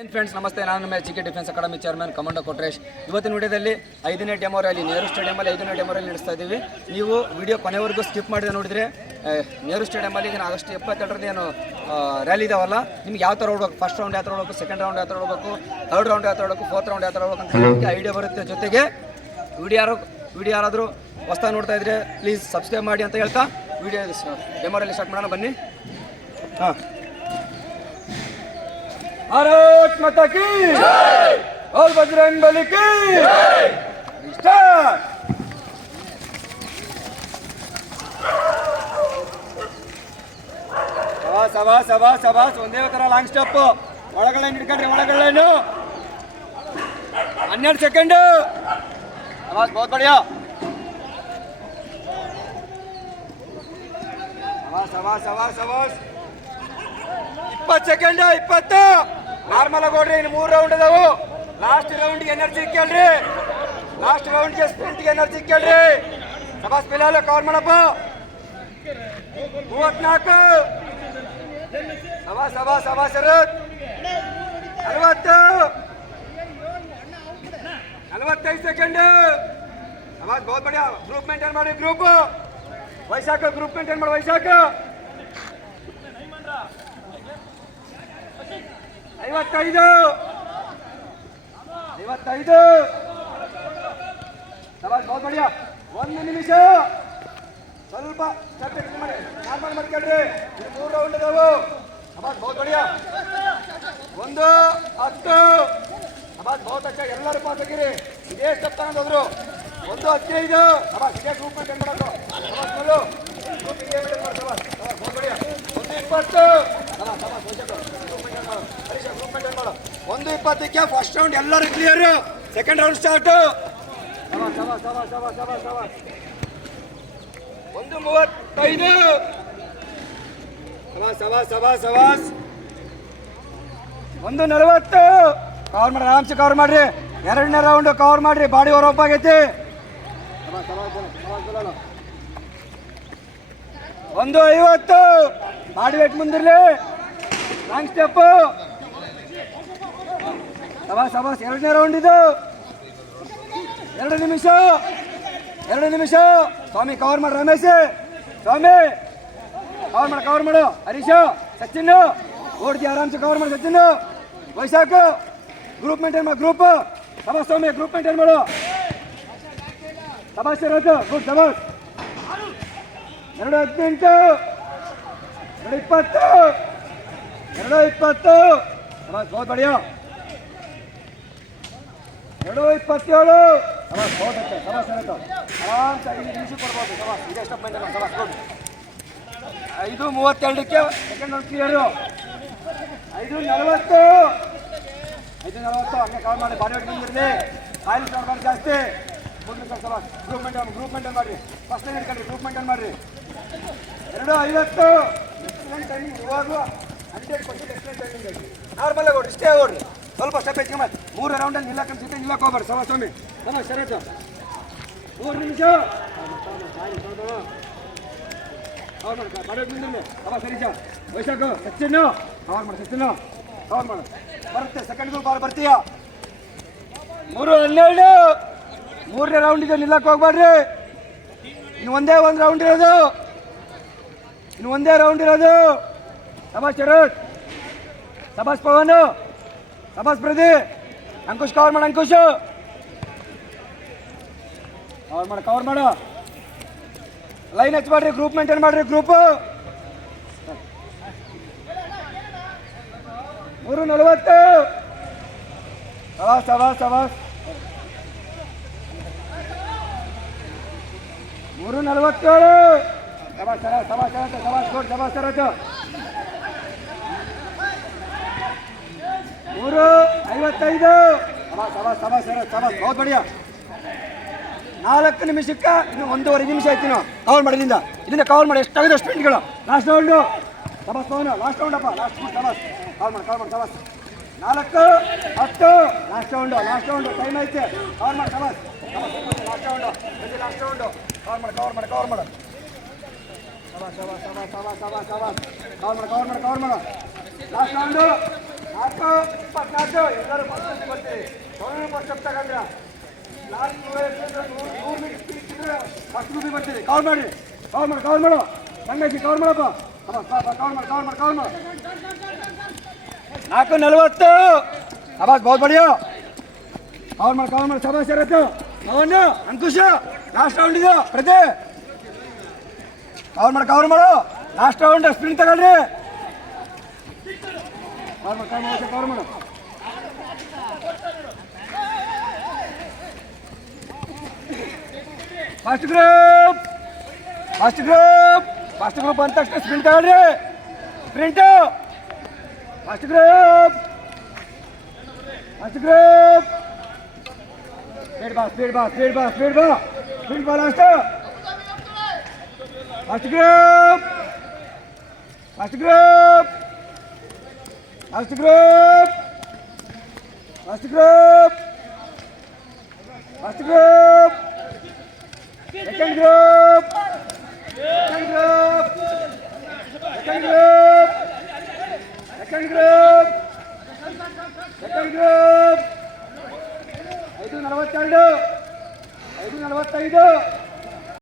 ಏನ್ ಫ್ರೆಂಡ್ಸ್ ನಮಸ್ತೆ. ನಾನು ನಮ್ಮ K defence academy chairman commando Kotresh ಇವತ್ತಿನ ವಿಡಿಯೋದಲ್ಲಿ ಐದನೇ ಡೆಮೋ ರ್ಯಾಲಿ ನೆಹರು ಸ್ಟೇಡಿಯಮಲ್ಲಿ ಐದನೇ ಡೆಮೋ ರ್ಯಾಲಿ ನಡೆಸ್ತಾ ಇದ್ದೀವಿ. ನೀವು ವಿಡಿಯೋ ಕೊನೆವರೆಗೂ ಸ್ಕಿಪ್ ಮಾಡಿದ ನೋಡಿದ್ರೆ ನೆಹರು ಸ್ಟೇಡಿಯಮಲ್ಲಿ ಈಗ ಆಗಸ್ಟ್ ಎಪ್ಪತ್ತೆರಡರಲ್ಲಿ ಏನು ರ್ಯಾಲಿ ಇದಾವಲ್ಲ ನಿಮ್ಗೆ ಯಾವ ಥರ ಹೋಗ್ಬೇಕು ಫಸ್ಟ್ ರೌಂಡ್ ಯಾವ ಥರ ಓಡಬೇಕು? ಸೆಕೆಂಡ್ ರೌಂಡ್ ಯಾವ ಥರ ಓಡಬೇಕು? ಥರ್ಡ್ ರೌಂಡ್ ಯಾವ ಥರ ಓಡಬೇಕು? ಫೋರ್ತ್ ರೌಂಡ್ ಯಾವ ಥರ ಓಡಬೇಕು ಅಂತ ಹೇಳೋಕ್ಕೆ ಐಡಿಯಾ ಬರುತ್ತೆ. ಜೊತೆಗೆ ವಿಡಿಯೋ ಯಾರು ವಿಡಿಯೋ ಯಾರಾದರೂ ಹೊಸ್ದಾಗಿ ನೋಡ್ತಾ ಇದ್ರೆ ಪ್ಲೀಸ್ ಸಬ್ಸ್ಕ್ರೈಬ್ ಮಾಡಿ ಅಂತ ಹೇಳ್ತಾ ವಿಡಿಯೋ ಡೆಮೋ ರ್ಯಾಲಿ ಸ್ಟಾರ್ಟ್ ಮಾಡೋಣ. ಬನ್ನಿ. ಹಾಂ. ಭಾರತ್ ಮಾತಾ ಕಿ ಆಲ್ ಬಜರಂಗ್ ಬಲಿ ಕಿ ಸ್ಟಾರ್ಟ್! ಸಭಾಸ್ ಸಭಾಸ್ ಸಭಾಸ್ ಸಭಾಸ್ ಒಂದೇ ಥರ ಲಾಂಗ್ ಸ್ಟೆಪ್ ಒಳಗಡೆ ಹಿಡ್ಕೊಂಡ್ರಿ ಒಳಗಡೆ ಹನ್ನೆರಡು ಸೆಕೆಂಡು ಸಭಾಸ್ ಬಹುತ್ ಬಡಿಯೋ. ಸಭಾ ಸಭಾ ಸಭಾಸ್ ಸಭಾಸ್ ಇಪ್ಪತ್ತು ಸೆಕೆಂಡ್ ಇಪ್ಪತ್ತು. ನಾರ್ಮಲ್ ಆಗಿ ಓಡ್ರಿ ಇನ್ನು ಮೂರು ರೌಂಡ್ ಅದಾವು ಲಾಸ್ಟ್ ರೌಂಡ್ಗೆ ಎನರ್ಜಿ ಕೇಳ್ರಿ. ಲಾಸ್ಟ್ ರೌಂಡ್ಗೆ ಸ್ಪ್ರಿಂಟ್ಗೆ ಎನರ್ಜಿ ಕೇಳ್ರಿ. ಸಬಾಸ್ ಬಿಲಾಲ ಕವರ್ ಮಾಡಪ್ಪ. ಮೂವತ್ನಾಲ್ಕು. ಸಭಾ ಸಭಾ ಸಭಾ ಶರತ್. ನಲವತ್ತು. ನಲವತ್ತೈದು ಸೆಕೆಂಡ್ ಸಬಾಸ್ ಬಹುತ್ ಬಡಿಯ ಗ್ರೂಪ್ ಮೇಂಟೈನ್ ಮಾಡಿ ಗ್ರೂಪ್ ವೈಶಾಖ ಗ್ರೂಪ್ ಮೇಂಟೈನ್ ಮಾಡಿ, ವೈಶಾಖ. ಐವತ್ತೈದು. ಐವತ್ತೈದು. ಬಡಿಯಾ ಒಂದು ನಿಮಿಷ. ಸ್ವಲ್ಪ ಮಾಡಿ. ನಾರ್ಮಲ್ ಮಾಡ್ಕೊಳ್ರಿ ಮೂರು ರೌಂಡ್ ಇದಾವು. ಸವಾಲ್ ಬಹುತ್ ಬಡಿಯಾ ಒಂದು, ಹತ್ತು. ಸವಾಲ್ ಬಹುತ್ ಎಲ್ಲರೂ ಪಾಸ್ ಆಗಿರಿ. ಇದೇ ಸ್ಟೆಪ್ ತಗೊಂಡೋದ್ರು ಒಂದು, ಹದಿನೈದು. ಸವಾಲ್ ಇದೇ ಗ್ರೂಪ್ ಮೇಂಟೈನ್ ಮಾಡೋದು. ಸವಾಲ್ ಮೊದಲು ಗ್ರೂಪ್ ಇದೇ ಮೇಂಟೈನ್ ಮಾಡಿ ಸವಾಲ್ ಸವಾಲ್ ಬಹುತ್ ಬಡಿಯಾ ಒಂದು, ಇಪ್ಪತ್ತು ಮೇಂಟೈನ್ ಮಾಡು ಹರೀಶ ಗ್ರೂಪ್ ಮೇಂಟೈನ್ ಮಾಡು ಒಂದು ಇಪ್ಪತ್ತಕ್ಕೆ ಫಸ್ಟ್ ರೌಂಡ್ ಎಲ್ಲರೂ ಕ್ಲಿಯರ್ ಸೆಕೆಂಡ್ ರೌಂಡ್ ಸ್ಟಾರ್ಟ್ ಒಂದು ಮೂವತ್ತೈದು. ಒಂದು ನಲವತ್ತು. ಕವರ್ ಮಾಡಿ ಆರಾಮ್ಸೆ ಕವರ್ ಮಾಡ್ರಿ. ಎರಡನೇ ರೌಂಡ್ ಕವರ್ ಮಾಡ್ರಿ ಬಾಡಿ ಆಗೈತಿ ಸವಾಸ್, ಸವಾಸ್, ಸವಾಸ್. ಒಂದು ಐವತ್ತು. ಬಾಡಿ ವೇಟ್ ಮುಂದಿರ್ಲಿ. ಲಾಂಗ್ ಸವಾಸ್ ಸವಾಸ್ ಎರಡನೇ ರೌಂಡ್ ಇದು. ಎರಡು ನಿಮಿಷ ಎರಡು ನಿಮಿಷ. ಸ್ವಾಮಿ ಕವರ್ ಮಾಡಿ ರಮೇಶ್. ಸ್ವಾಮಿ ಕವರ್ ಮಾಡು ಕವರ್ ಮಾಡು. ಹರೀಶ್ ಸಚಿನ್ ಓಡ್ತಿ, ಆರಾಮ್ಸೆ ಕವರ್ ಮಾಡಿ ಸಚಿನ್ ವೈಶಾಖ್ ಗ್ರೂಪ್ ಮೇಂಟೈನ್ ಮಾಡು ಗ್ರೂಪ್ ಸಬಾಸ್ ಸ್ವಾಮಿ ಗ್ರೂಪ್ ಮೇಂಟೈನ್ ಮಾಡು. ಸಬಾಸ್ ಶರತ್ ಗುಡ್ ಸಭಾಸ್ ಎರಡು ಹದಿನೆಂಟು. ಎರಡು ಇಪ್ಪತ್ತು. ಎರಡು ಇಪ್ಪತ್ತು. ಸಬಾಸ್ ಬಹುತ್ ಬಡಿಯಾ ಎರಡು ಇಪ್ಪತ್ತೇಳು. ಅಚ್ಚ ಸಭಾಸ್ ಶರತ್ ಆರಾಮ್ಸೆ ಐದು ನಿಮಿಷ ಕೊಡ್ಬೋದು. ಸಭಾಸ್, ಇದೇ ಸ್ಟೆಪ್ ಮಾಡಿ ಸಭಾಸ್ ಐದು ಮೂವತ್ತೆರಡಕ್ಕೆ ಸೆಕೆಂಡ್ ಒಂದು ಕ್ಲಿಯರು ಐದು ನಲವತ್ತು. ಐದು ನಲವತ್ತು, ಹಂಗೆ ಕಾಲ್ ಮಾಡಿ ಬಾಡಿ ಬಂದಿರಲಿ ಆಯಿಲ್ ಮಾಡಿ ಜಾಸ್ತಿ. ಮುಂದೆ ಸರ್ ಸಭಾಸ್ ಗ್ರೂಪ್ ಮೇಂಟೈನ್ ಗ್ರೂಪ್ ಮೇಂಟೈನ್ ಮಾಡಿರಿ ಫಸ್ಟ್ ಟೈಮ್ ಇಟ್ಕೊಳ್ಳಿ ಗ್ರೂಪ್ ಮೇಂಟೈನ್ ಮಾಡಿರಿ ಎರಡು ಐವತ್ತು. ಎಕ್ಸಲೆಂಟ್ ಟೈಮಿಂಗ್ ಇವಾಗ ಹಂಡ್ರೆಡ್ ಪರ್ಸೆಂಟ್ ಎಕ್ಸಲೆಂಟ್ ಟೈಮಿಂಗ್ ಐತಿ ನಾರ್ಮಲ್ ಆಗಿ ಓಡ್ರಿ ಇಷ್ಟೇ ಓಡ್ರಿ. ಸ್ವಲ್ಪ ಸ್ಟೆಪ್ ಹೆಚ್ಚಿಗೆ ಮೂರು ರೌಂಡಲ್ಲಿ ನಿಲ್ಲಕ್ಕೆ ಸಿಟ್ಟೆ ನಿಲ್ಲಕ್ಕೆ ಹೋಗ್ಬಾರ್ದು ಸಮ ಸ್ವಾಮಿ. ಶರತ್. ಮೂರು ನಿಮಿಷ. ಮಾಡು ಮಾಡು. ಬರುತ್ತೆ ಬಾರ್ ಬರ್ತೀಯಾ. ಮೂರು, ಹನ್ನೆರಡು. ಮೂರನೇ ರೌಂಡ್ ಇದೆ ನಿಲ್ಲಕ್ಕೆ ಹೋಗ್ಬಾರ್ರಿ ಇನ್ನು ಒಂದೇ ಒಂದು ರೌಂಡ್ ಇರೋದು. ಇನ್ನು ಒಂದೇ ರೌಂಡ್ ಇರೋದು. ಸಭಾಸ್ ಶರತ್. ಸಭಾಸ್ ಪವನ್. ಸಭಾಸ್ ಪ್ರದೀಪ್ ಅಂಕುಶ್ ಕವರ್ ಮಾಡ ಅಂಕುಶ್ ಕವರ್ ಮಾಡ ಕವರ್ ಮಾಡು ಲೈನ್ ಹಚ್ ಮಾಡ್ರಿ ಗ್ರೂಪ್ ಮೇಂಟೈನ್ ಮಾಡ್ರಿ ಗ್ರೂಪ್ ಮೂರು ನಲವತ್ತು ಸವಾಸ್ ಸವಾಸ್ ಸವಾಸ್ ಮೂರು ನಲವತ್ತೇಳು ಸಭಾ ಸರ ಸಭಾ ಸರ ಸಭಾ ಸ್ಕೋಟ್ ಸಭಾ ಶರತ್ ಮೂರು, ಐವತ್ತೈದು. ನಾಲ್ಕು ನಿಮಿಷಕ್ಕೆ ಇನ್ನು ಒಂದೂವರೆ ನಿಮಿಷ ಆಯ್ತು ನಾವು ಕವರ್ ಮಾಡಿದ್ರಿಂದ ಇದನ್ನ ಕವರ್ ಮಾಡಿ. ಎಷ್ಟಾಗಿದೆ ಸ್ಪ್ರಿಂಟ್ಗಳು ಲಾಸ್ಟ್ ರೌಂಡು ಸಬಾಸ್ ಪವನ್ ಲಾಸ್ಟ್ ರೌಂಡ್ ಅಪ್ಪ. ಲಾಸ್ಟ್ ಸಬಾಸ್ ಕವರ್ ಮಾಡಿ ಕವರ್ ಮಾಡಿ ಸಬಾಸ್ ನಾಲ್ಕು, ಹತ್ತು. Last round last round time ಐತೆ ಕವರ್ ಮಾಡಿ ಸಬಾಸ್ last round last round cover ಮಾಡಿ ಕವರ್ ಮಾಡಿ ಕವರ್ ಮಾಡು. ಸಬಾಸ್ ಸಬಾಸ್ ಸಬಾಸ್ ಸಬಾಸ್ ಸಬಾಸ್ ಸಬಾಸ್ ಕವರ್ ಮಾಡಿ ಕವರ್ ಮಾಡಿ ಕವರ್ ಮಾಡು. ಲಾಸ್ಟ್ ರೌಂಡು ನಾಲ್ಕು ಇಪ್ಪತ್ನಾಲ್ಕು ಎಲ್ಲರೂ ಫಸ್ಟ್ ಬರ್ತೀರಿ ತೊಗೊಳ್ಳಿ ಫಸ್ಟ್ ತಗೊಂಡ್ರ ಲಾಸ್ಟ್ ನೂರ ನೂರು ನೂರು ಮೀಟರ್ ಫಸ್ಟ್ ಗ್ರೂಪಿಗೆ ಬರ್ತೀರಿ ಕವರ್ ಮಾಡಿ ಕವರ್ ಮಾಡಿ ಕವರ್ ಮಾಡು ಸಂಗತಿ ಕವರ್ ಮಾಡಪ್ಪ ಕವರ್ ಮಾಡಿ ಕವರ್ ಮಾಡಿ ಕವರ್ ಮಾಡು ನಾಲ್ಕು ನಲವತ್ತು ಅಬಾಸ್ ಬಹುತ್ ಬಡಿಯೋ ಕವರ್ ಮಾಡಿ ಕವರ್ ಮಾಡಿ ಸಭಾ ಸೇರತ್ತು ಅವನು ಅಂಕುಶ ಲಾಸ್ಟ್ ರೌಂಡ್ ಇದು ಪ್ರತಿ ಕವರ್ ಮಾಡಿ ಕವರ್ ಮಾಡು ಲಾಸ್ಟ್ ರೌಂಡ್ ಸ್ಪ್ರಿಂಟ್ ತಗೊಳ್ರಿ ಕವರ್ ಮಾಡಿ ಕವರ್ ಮಾಡಿ ಕವರ್ ಮಾಡು first group first group first group ಬಂದ ತಕ್ಷಣ ಸ್ಪ್ರಿಂಟ್ ತಗೊಳ್ರಿ sprint first group first group speed ಬಾ ಸ್ಪೀಡ್ ಬಾ ಸ್ಪೀಡ್ ಬಾ ಸ್ಪೀಡ್ ಬಾ ಸ್ಪೀಡ್ ಬಾ last first group first group first group first group first group second group second group second group second